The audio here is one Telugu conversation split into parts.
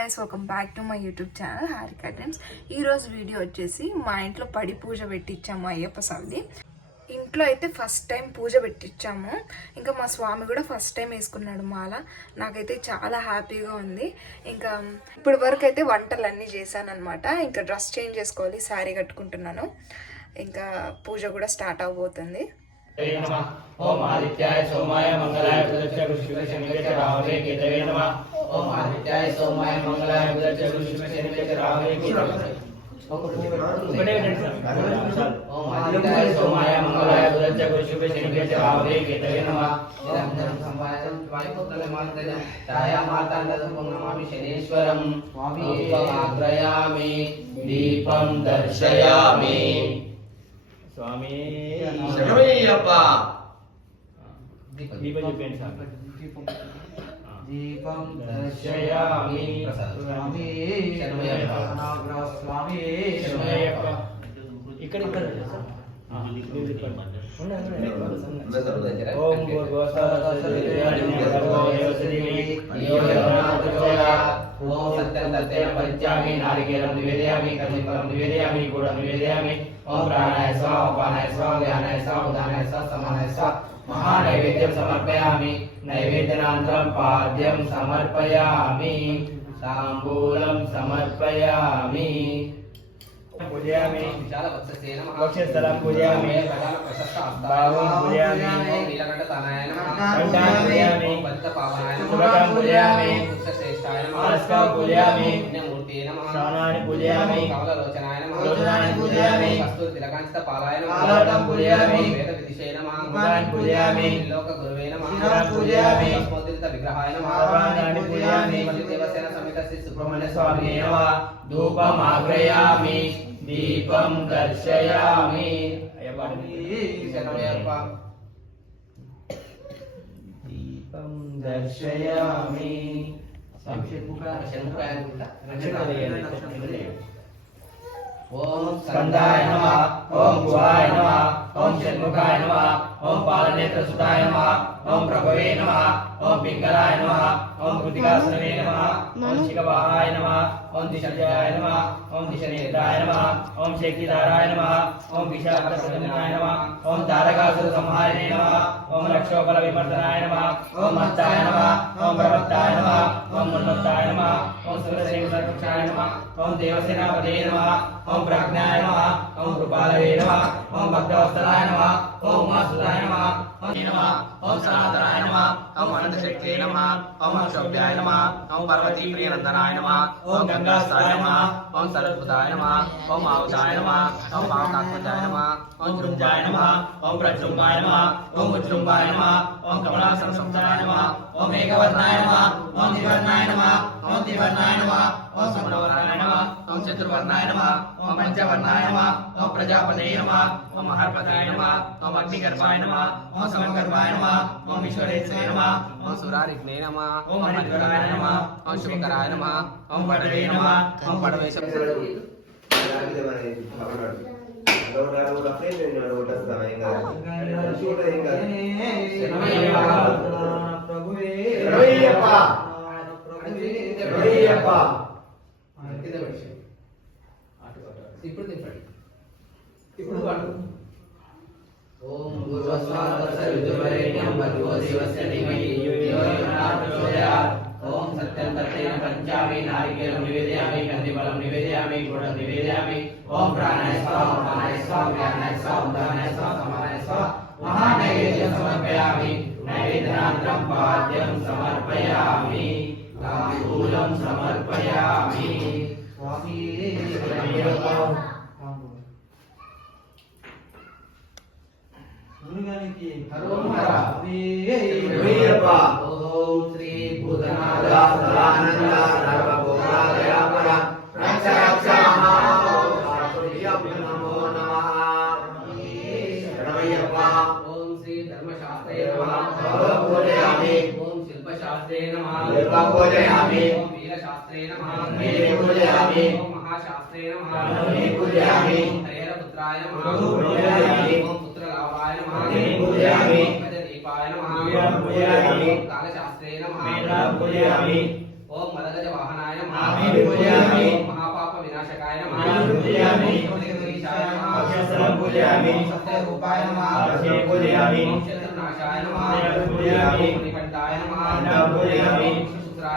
Guys welcome back to my YouTube channel Harika Dreams ఈరోజు వీడియో వచ్చేసి మా ఇంట్లో పడి పూజ పెట్టించాము అయ్యప్ప స్వామిది. ఇంట్లో అయితే ఫస్ట్ టైం పూజ పెట్టించాము. ఇంకా మా స్వామి కూడా ఫస్ట్ టైం వేసుకున్నాడు మాల. నాకైతే చాలా హ్యాపీగా ఉంది. ఇంకా ఇప్పటి వరకు అయితే వంటలు అన్నీ చేశాను అనమాట ఇంకా డ్రెస్ చేంజ్ చేసుకోవాలి శారీ కట్టుకుంటున్నాను. ఇంకా పూజ కూడా స్టార్ట్ అవబోతుంది केतवे नमः। ओम आदित्याय सोमाय मंगलाय बुधस्य गुरुशिवे शनिवे च राहवे केतवे नमः। ओम आदित्याय सोमाय मंगलाय बुधस्य गुरुशिवे शनिवे च राहवे केतवे ओम आदित्याय सोमाय मंगलाय बुधस्य गुरुशिवे शनिवे च राहवे केतवे नमः। शनेश्वरं। दीपमाग्रयामि दीपं दर्शयामि। స్వామి. శరణమయ్యప్ప. దీపం చూపించండి సార్ దీపం. దర్శయామి స్వామి. స్వామి. ఇక్కడ ఇక్కడ సార్. ఆ, ఇది ओम सत्यं सत्यं परित्यामि नारिकेलं निवेदयामि कदलीफलं निवेदयामि गुडं निवेदयामि। ओम प्राणाय स्वाहा उपानाय स्वाहा ध्यानाय स्वाहा उदानाय स्वाहा समानाय स्वाहा महानैवेद्यं समर्पयामि नैवेद्यानन्तरं पाद्यं समर्पयामि। ताम्बूलं समर्पयामि। पूजयामि। वक्षस्थलं पूजयामि। भावं पूजयामि। కంఠాన్ని పూజయామి సుభగం పూజయామి ఆస్కాం పూజయామి శ్రవణాన్ని పూజయామి లోచనాన్ని పూజయామి ఆలటం పూజయామి ముఖాన్ని పూజయామి శిరం పూజయామి సర్వాంగాన్ని పూజయామి సుబ్రహ్మణ్య స్వామి నమ ధూపమాగ్రయామి దీపం దర్శయామి దీపం దర్శయామి ఓం స్కందాయ నమ ఓం గుహాయ నమ ఓం షణ్ముఖాయ నమ ఓం పాలనేత్ర సుతాయ నమ ఓం ప్రభవే నమ ఓం పింగళాయ నమ ఓం కృతికాసనమే నమ ఓం శిఖవాహాయ నమ ఓం దిశజయాయ నమ ఓం దిశనేత్రాయ నమ ఓం శక్తిధారాయ నమ ఓం విశాఖప్రసన్నాయ నమ ఓం తారకాసుర సంహారిణే నమ ఓం రక్షోబల విమర్దనాయ నమ ఓం మత్తాయ నమ ఓం ప్రవత్తాయ నమ ఓం మున్మత్తాయ నమ ఓం సురసేవసర్పక్షాయ నమ ఓం దేవసేనాపదే నమ ఓం ప్రజ్ఞాయ నమ ఓం కృపాలయే నమ ఓం భక్తవత్సలాయ నమ ఓం ఉమాసుదాయ నమ ఓం నమ ఓం సనాతనాయ నమ ओम अनंत शक्ति नम। ओम अक्षोभ्याय नम। ओम पार्वती प्रिय नंदनाय नम। ओम गंगा नम। ओम सरस्वताय नम। ओम आवताय नम। ओम आवतात्मजाय नम। నమ ఓం గంగాస్థాయ నమ ఓం సరస్వతాయ నమ ఓం ఆవుతాయ నమ ఓం మావకాత్మజాయ నమ ఓం జృంజాయ నమ ఓం ప్రజృంబాయ నమ ఓం ఉజృంబాయ నమ ఓం కమలాసన సంస్థాయ నమ ఓం ఏకవర్ణాయ నమ ఓం ద్వివర్ణాయ నమ ఓం ద్వివర్ణాయ నమ ఓం సమనవర్ణాయ నమ ఓం చతుర్వర్ణాయ నమ ఓం పంచవర్ణాయ నమ ఓం ప్రజాపతే నమ ఓం మహర్పతాయ నమ ఓం అగ్నిగర్భాయ నమ ఓం సమగర్భాయ నమ ఓం విశ్వరేశ్వరే నమ ఓం సురారిగ్నే నమ ఓం హరిద్రాయ నమ ఓం శుభకరాయ నమ ఓం పడవే నమ ఓం పడవేశ శరణమయ్యప్ప శరణమయ్యప్ప ఇప్పుడు తిప్పండి ఇప్పుడు వాడు ఓం భూర్వస్వాదర్శవిదుర్వరేణ్యం భర్గో దేవస్య ధీమహి ధియో యో నః ప్రచోదయాత్ ఓం సత్యం సత్యేన పంచామి నారికేలం నివేదయామి ఓం ప్రాణాయ స్వాహ వ్యానాయ స్వాహ ఉదానాయ స్వాహ సమానాయ స్వాహ మహానైవేద్యం సమర్పయామి నైవేద్యానంతరం పాద్యం సమర్పయామి తాంబూలం సమర్పయామి స్వామి మురుగనికి హరోం హర. శరణమయ్యప్ప ఓం శ్రీ భూతనాథ సదానంద సర్వభూతాలయాపర రక్ష రక్ష పూజయామి. ఓం వీరశాస్త్రేణ మహాత్మే పూజయామి. ఓం మహాశాస్త్రేణ మహాత్మే పూజయామి. ఓం హరేరపుత్రాయ మహాత్మే పూజయామి.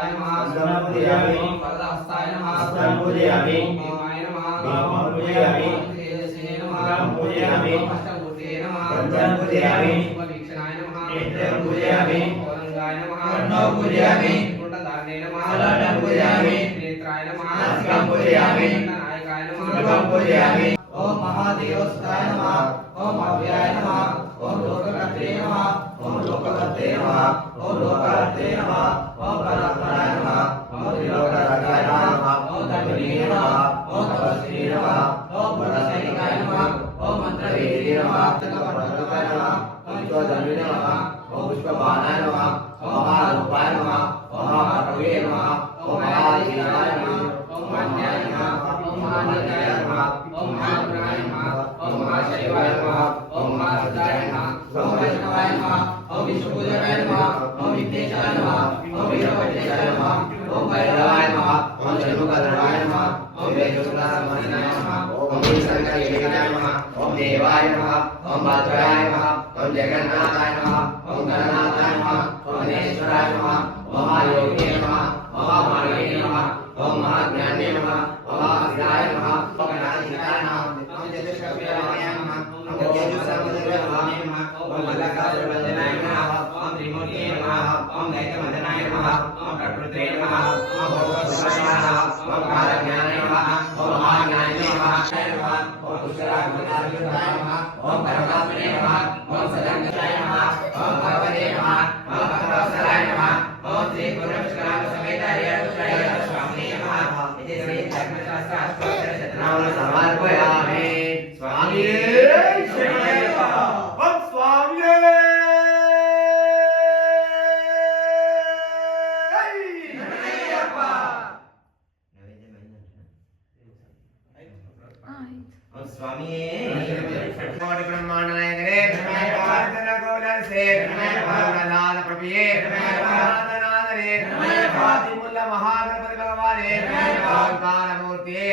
हस्ताय नमः धर्म पूजयामि ओम पाद हस्ताय नमः धर्म पूजयामि ओम पामाय नमः धर्म पूजयामि ओम तेजसे नमः धर्म पूजयामि ओम अष्टभूते नमः धर्म पूजयामि ओम वीक्षणाय नमः नेत्रं पूजयामि औरंगाय नमः कर्णो पूजयामि कुंडलाने नमः ललाटं पूजयामि नेत्राय नमः हस्तं पूजयामि नायकाय नमः मुखं पूजयामि ओम महादेवस्ताय नमः ओम अव्याय नमः ओम लोककर्त्रे नमः ओम लोककर्त्रे नमः ओम लोक पुष्पदण्डिने नमः ॐ पुष्पबाणाय नमः नमः ओम भद्राय नमः ओम जगन्नाथाय नमः ओम गणनाथाय नमः ओम गणेश्वराय नमः ओम महायोगिने नमः ओम महामानवे नमः ओम महाज्ञाने नमः ओम महासिद्धाय नमः ओम गणाधिकाय नमः ओम चतुष्कल्पे नमः ओम ज्योतिषामदे ఓం పరమాత్మనే నమః. ఓం సదాంగాయ నమః. ఓం பிரம்மாண்டநாயகரே கோலரசே நாத பிரபியே நாதநாதரே பாதிமுல்ல மகாகணபதி பகவானே காலமூர்த்தியே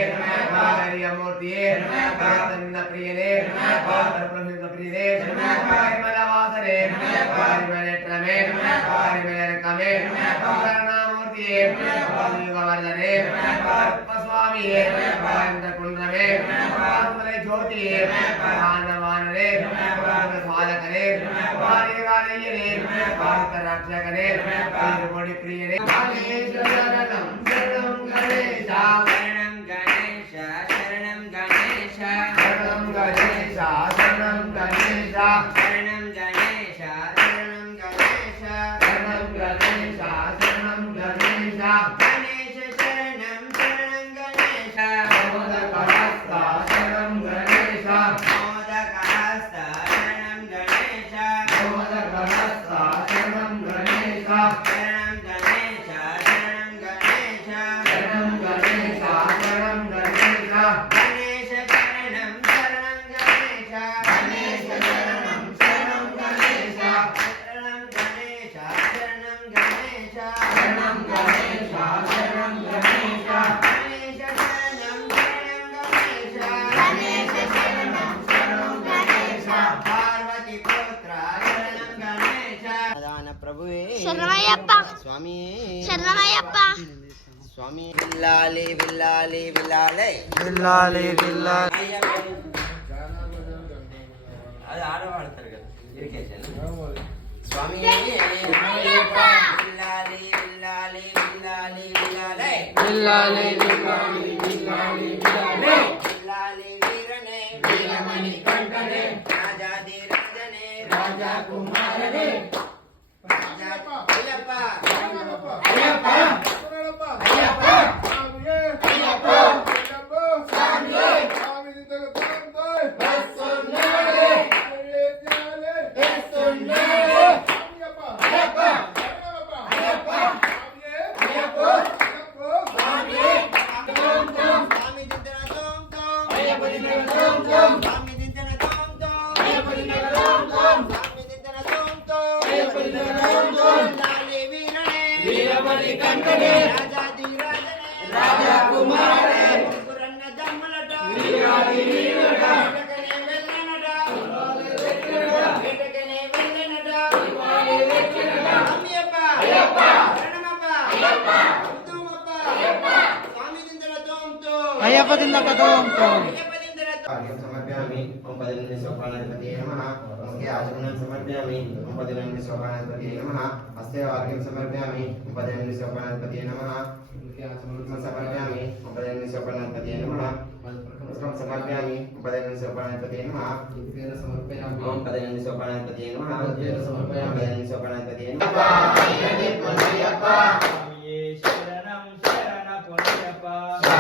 காரியமூர்த்தியே காதந்த பிரியனே காதர் பிரமிந்த பிரியனே காரிமலவாசரே காரிமலேற்றமே காரிமலக்கமே காரணாமூர்த்தியே காரியுகவர்தனே கார் சுவாமியே பரந்த குன்றவே பரமலை ஜோதியே ஆனவானரே பாரத சாதகரே பாரியகாரையரே பாரத ரட்சகரே பாரமொழி பிரியரே சரணம் சரணம் கணேஷா சரணம் கணேஷா சரணம் கணேஷா சரணம் கணேஷா சரணம் கணேஷா சரணமயப்பா சுவாமி. சரணமயப்பா சுவாமி. வில்லாலே வில்லாலே வில்லாலே. வில்லாலே வில்லாலே. அது ஆரவாடுத்தர்கள் இருக்கே சுவாமி. வில்லாலே வில்லாலே வில்லாலே வில்லாலே. வில்லாலே வில்லாலே. అయ్యప్పదింద పదవంతం ఆర్యం సమర్పయామి ఓం పదినంది సోపానాధిపతి నమః హస్తే ఆచరణం సమర్పయామి ఓం పదినంది సోపానాధిపతి నమః హస్తే ఆర్యం సమర్పయామి ఓం పదినంది సోపానాధిపతి నమః సమర్పయామి ఓం పదినంది సోపానాధిపతి నమః సమర్పయామి ఓం పదినంది సోపానాధిపతి నమః సమర్పయామి ఓం పదినంది సోపానాధిపతి నమః సమర్పయామి పదినంది సోపానాధిపతి నమః శరణం శరణ పుణ్యప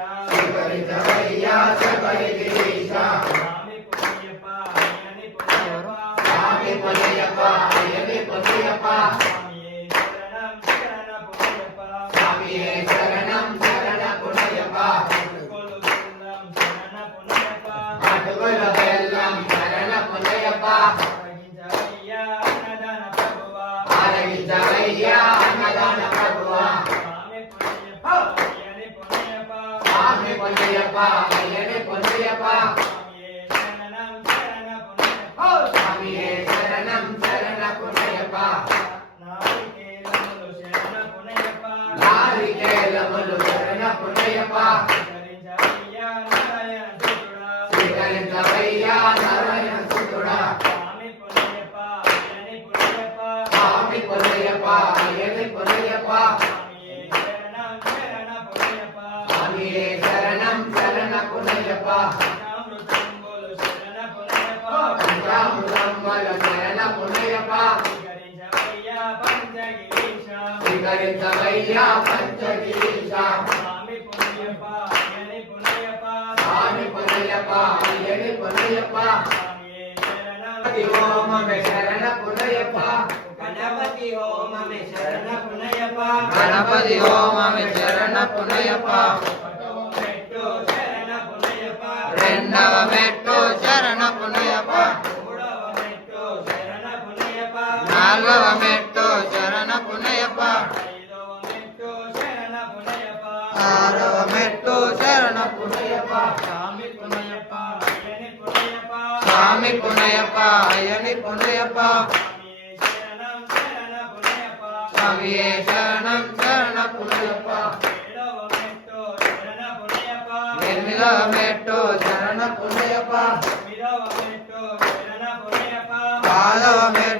శబరి శబరి Bahia, Bahia. పునయ్య పంచగీత స్వామి పునయ్యప్ప అయ్యని పునయ్యప్ప. స్వామి పునయ్యప్ప అయ్యని పునయ్యప్ప. ఓం మే శరణ పునయ్యప్ప. గణపతి ఓం మే శరణ పునయ్యప్ప. గణపతి ఓం మే శరణ పునయ్యప్ప. రెండవ మెట్టు అయ్యని పొందయప్ప స్వామియే శరణం శరణ పుణ్యప్ప నిర్మిల మెట్టు శరణ పుణ్యప్ప పాదవ మెట్టు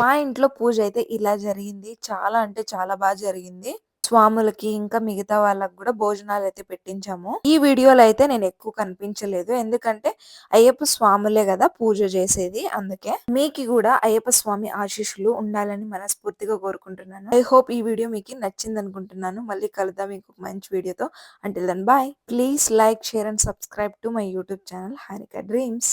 మా ఇంట్లో పూజ అయితే ఇలా జరిగింది. చాలా అంటే చాలా బాగా జరిగింది. స్వాములకి ఇంకా మిగతా వాళ్ళకి కూడా భోజనాలు అయితే పెట్టించాము. ఈ వీడియోలో అయితే నేను ఎక్కువ కనిపించలేదు. ఎందుకంటే అయ్యప్ప స్వాములే కదా పూజ చేసేది. అందుకే మీకు కూడా అయ్యప్ప స్వామి ఆశీస్సులు ఉండాలని మనస్ఫూర్తిగా కోరుకుంటున్నాను. ఐ హోప్ ఈ వీడియో మీకు నచ్చింది అనుకుంటున్నాను మళ్ళీ కలుద్దాం మీకు మంచి వీడియోతో. అంటే then bye please like share and subscribe to my YouTube channel Harika Dreams